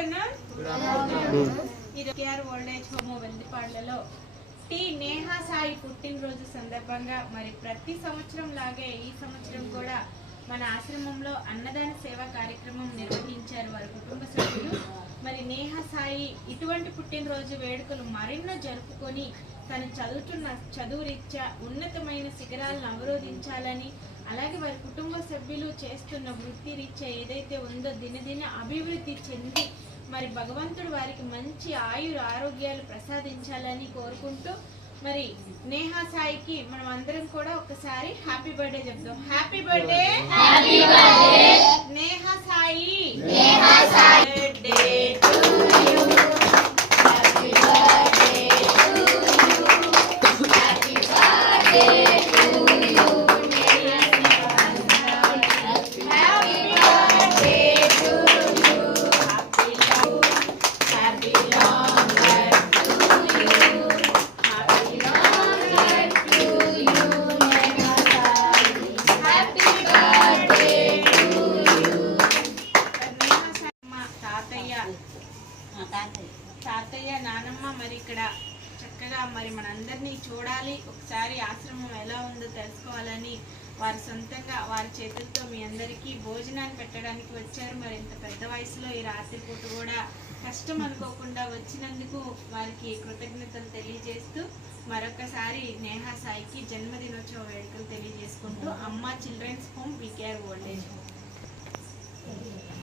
Afternoon. ఇది KR old age home వెల్లిపాళ్లలో T Neha Sai పుట్టినరోజు సందర్భంగా మరి ప్రతి సంవత్సరం లాగే ఈ సంవత్సరం కూడా మన ఆశ్రమంలో అన్నదాన సేవా కార్యక్రమం నిర్వహించారు వారి కుటుంబ సభ్యులు. మరి నేహా సాయి ఇటువంటి పుట్టినరోజు వేడుకలు మరెన్నో జరుపుకొని తను చదువుతున్న చదువు రీత్యా ఉన్నతమైన శిఖరాలను అవరోధించాలని, అలాగే వారి కుటుంబ సభ్యులు చేస్తున్న వృత్తి రీత్యా ఏదైతే ఉందో దినదిన అభివృద్ధి చెంది మరి భగవంతుడు వారికి మంచి ఆరోగ్యాలు ప్రసాదించాలని కోరుకుంటూ మరి నేహా సాయికి మనం అందరం కూడా ఒకసారి హ్యాపీ బర్త్డే చెప్తాం. Happy birthday Neha Sai. తాతయ్య నానమ్మ మరి ఇక్కడ చక్కగా మరి మనందరినీ చూడాలి, ఒకసారి ఆశ్రమం ఎలా ఉందో తెలుసుకోవాలని వారి సొంతంగా వారి చేతులతో మీ అందరికీ భోజనాన్ని పెట్టడానికి వచ్చారు. మరి ఇంత పెద్ద వయసులో ఈ రాత్రిపూట కూడా కష్టం అనుకోకుండా వచ్చినందుకు వారికి కృతజ్ఞతలు తెలియజేస్తూ మరొకసారి నేహా సాయికి జన్మదినోత్సవ వేడుకలు తెలియజేసుకుంటూ Amma children's home VKR old age home.